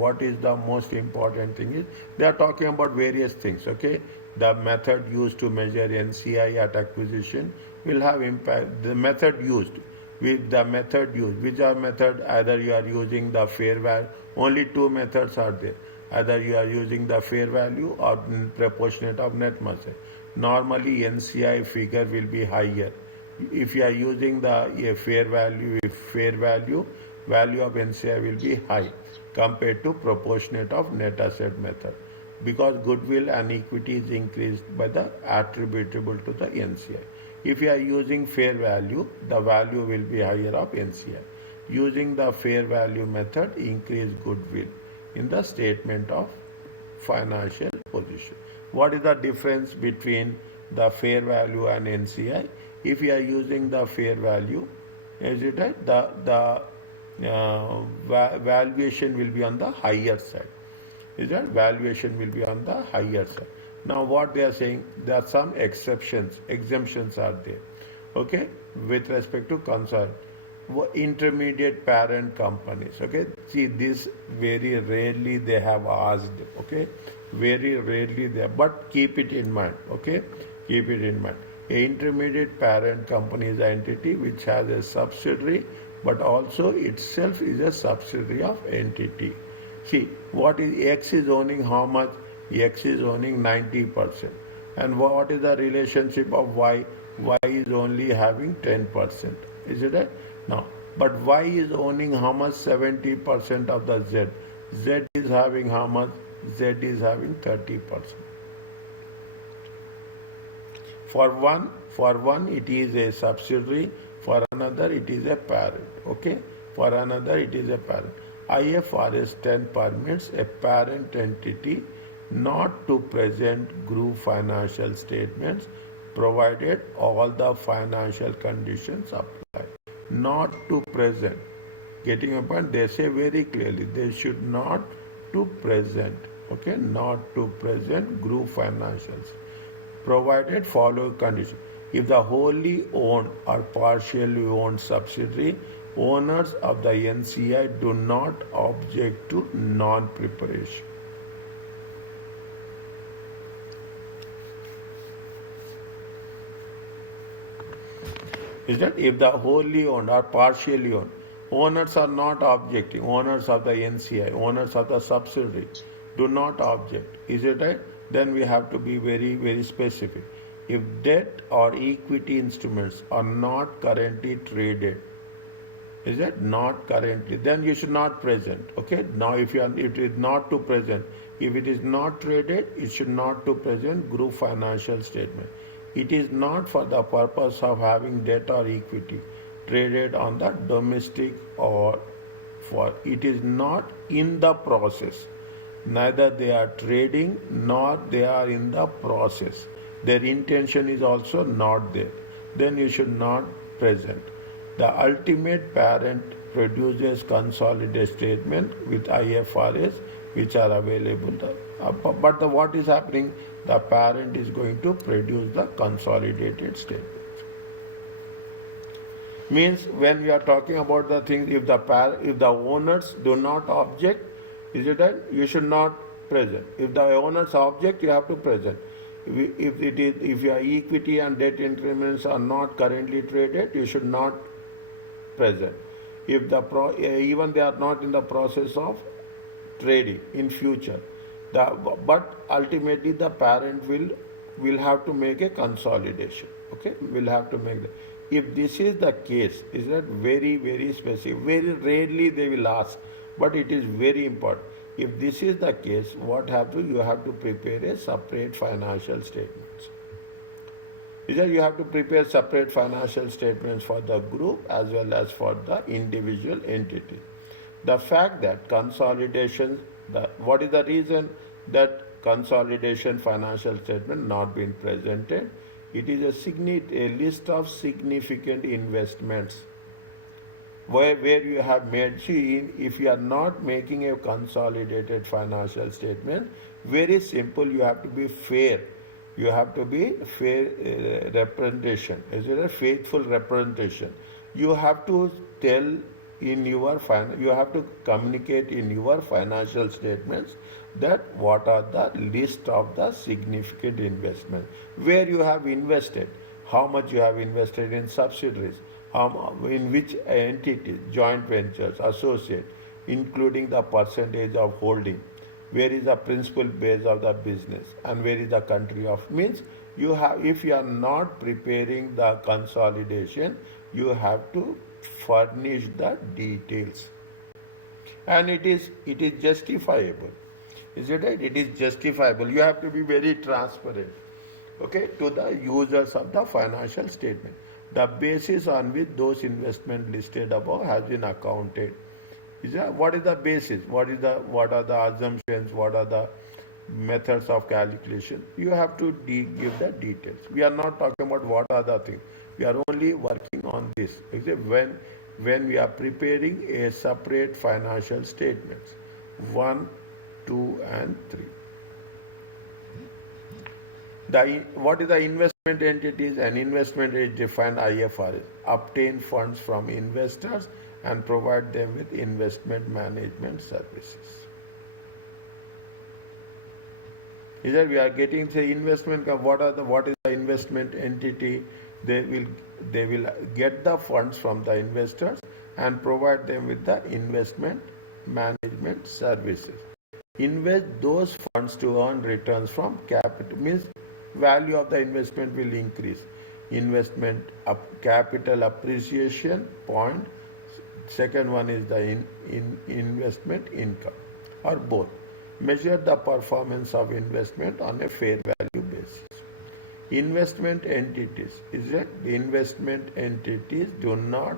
what is the most important thing is they are talking about various things. Okay, the method used to measure NCI at acquisition will have impact. The method used, which are method, either you are using the fair value. Only two methods are there. Either you are using the fair value or proportionate of net merchandise. Normally NCI figure will be higher. If you are using the fair value, value of NCI will be high compared to proportionate of net asset method, because goodwill and equity is increased by the attributable to the NCI. If you are using fair value, the value will be higher of NCI. Using the fair value method, increase goodwill in the statement of financial position. What is the difference between the fair value and NCI? If you are using the fair value, is it right? The valuation will be on the higher side. Is that valuation will be on the higher side. Now what they are saying, there are some exemptions are there. Okay, with respect to intermediate parent companies. Okay, see, this very rarely they have asked. Okay, very rarely they have, but keep it in mind. Okay, keep it in mind. A intermediate parent company is an entity which has a subsidiary, but also itself is a subsidiary of entity. See, what is X is owning how much? X is owning 90%. And what is the relationship of Y? Y is only having 10%. Is it right? Now, but Y is owning how much? 70% of the Z. Z is having how much? Z is having 30%. For one it is a subsidiary, for another it is a parent. Okay? For another it is a parent. IFRS 10 permits a parent entity not to present group financial statements provided all the financial conditions apply. Not to present. Getting a point? They say very clearly they should not to present. Okay? Not to present group financials provided following condition. If the wholly owned or partially owned subsidiary owners of the NCI do not object to non-preparation. Is that if the wholly owned or partially owned owners are not objecting, owners of the NCI, owners of the subsidiary do not object, is it right? Then we have to be very, very specific. If debt or equity instruments are not currently traded, is that not currently, then you should not present. Okay, now if it is not to present, if it is not traded, it should not to present group financial statement. It is not for the purpose of having debt or equity traded on the domestic, or for it is not in the process. Neither they are trading nor they are in the process. Their intention is also not there. Then you should not present. The ultimate parent produces consolidated statement with IFRS which are available. But what is happening? The parent is going to produce the consolidated statement. Means when we are talking about the things, if the owners do not object, is it right? You should not present. If the owners object, you have to present. If your equity and debt increments are not currently traded, you should not present. If even they are not in the process of trading in future, but ultimately the parent will have to make a consolidation. Okay, will have to make that. If this is the case, is that very, very specific. Very rarely they will ask, but it is very important. If this is the case, what have to? You have to prepare a separate financial statements. Is that you have to prepare separate financial statements for the group as well as for the individual entity. The fact that consolidation, what is the reason that consolidation financial statement not been presented? It is a list of significant investments where you have made. See, if you are not making a consolidated financial statement, very simple, you have to be fair. You have to be fair representation. Is it a faithful representation? You have to tell in your you have to communicate in your financial statements that what are the list of the significant investment, where you have invested, how much you have invested in subsidiaries, in which entities, joint ventures, associate, including the percentage of holding, where is the principal base of the business, and where is the country of, means you have, if you are not preparing the consolidation, you have to furnish the details, and it is justifiable. Is it right? It is justifiable. You have to be very transparent, okay, to the users of the financial statement. The basis on which those investments listed above has been accounted. What is the basis? What are the assumptions? What are the methods of calculation? You have to give the details. We are not talking about what are the things. We are only working on this. When we are preparing a separate financial statements, 1, 2, and 3. What is the investment entities? An investment is defined IFRS. Obtain funds from investors and provide them with investment management services. Either we are getting the investment. What is the investment entity? They will get the funds from the investors and provide them with the investment management services. Invest those funds to earn returns from capital, means value of the investment will increase. Investment capital appreciation point. Second one is the investment income, or both. Measure the performance of investment on a fair value basis. Investment entities. The investment entities do not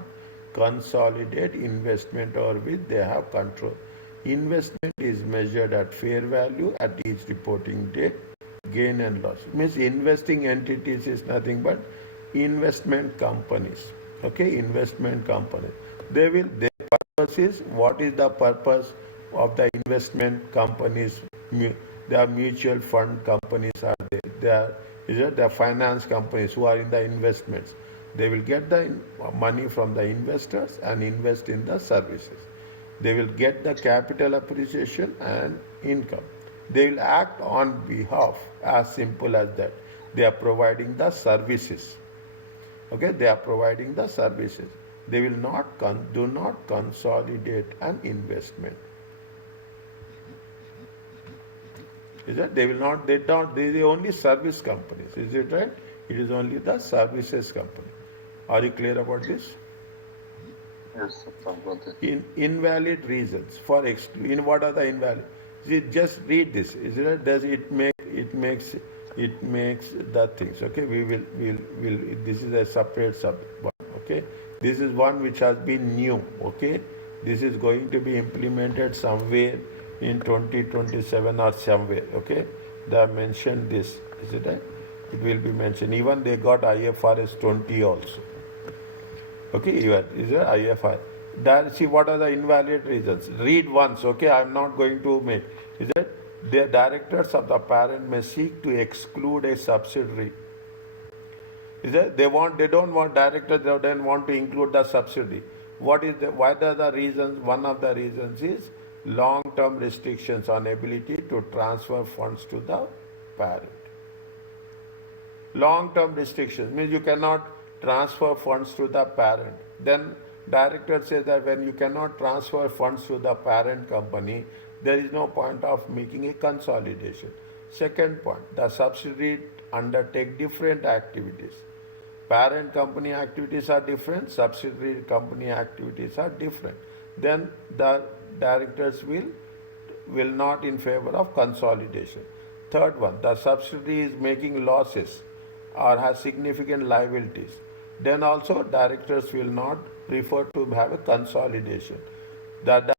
consolidate investment over which they have control. Investment is measured at fair value at each reporting date. Gain and loss. Means investing entities is nothing but investment companies. Okay, investment companies. Their purpose is, what is the purpose of the investment companies? They are mutual fund companies, are there? They are finance companies who are in the investments. They will get the money from the investors and invest in the services. They will get the capital appreciation and income. They will act on behalf, as simple as that. They are providing the services. Okay, they are providing the services. They will do not consolidate an investment. Is that they are the only service companies. Is it right? It is only the services company. Are you clear about this? Yes, sir. Invalid reasons for exclusion. What are the invalid? See, just read this. Is it right? Does it makes the things. Okay, we'll this is a separate one. Okay, this is one which has been new. Okay, this is going to be implemented somewhere in 2027 or somewhere. Okay, they have mentioned this. Is it right? It will be mentioned. Even they got IFRS 20 also. Okay, is there IFRS? See, what are the invalid reasons? Read once. Okay, I am not going to make. Is it? The directors of the parent may seek to exclude a subsidiary. Is it? They don't want directors. They don't want to include the subsidiary. What are the reasons? One of the reasons is long-term restrictions on ability to transfer funds to the parent. Long-term restrictions means you cannot transfer funds to the parent. Then director says that when you cannot transfer funds to the parent company, there is no point of making a consolidation. Second point, the subsidiary undertake different activities. Parent company activities are different, subsidiary company activities are different. Then the directors will not in favor of consolidation. Third one, the subsidiary is making losses or has significant liabilities. Then also directors will not prefer to have a consolidation. The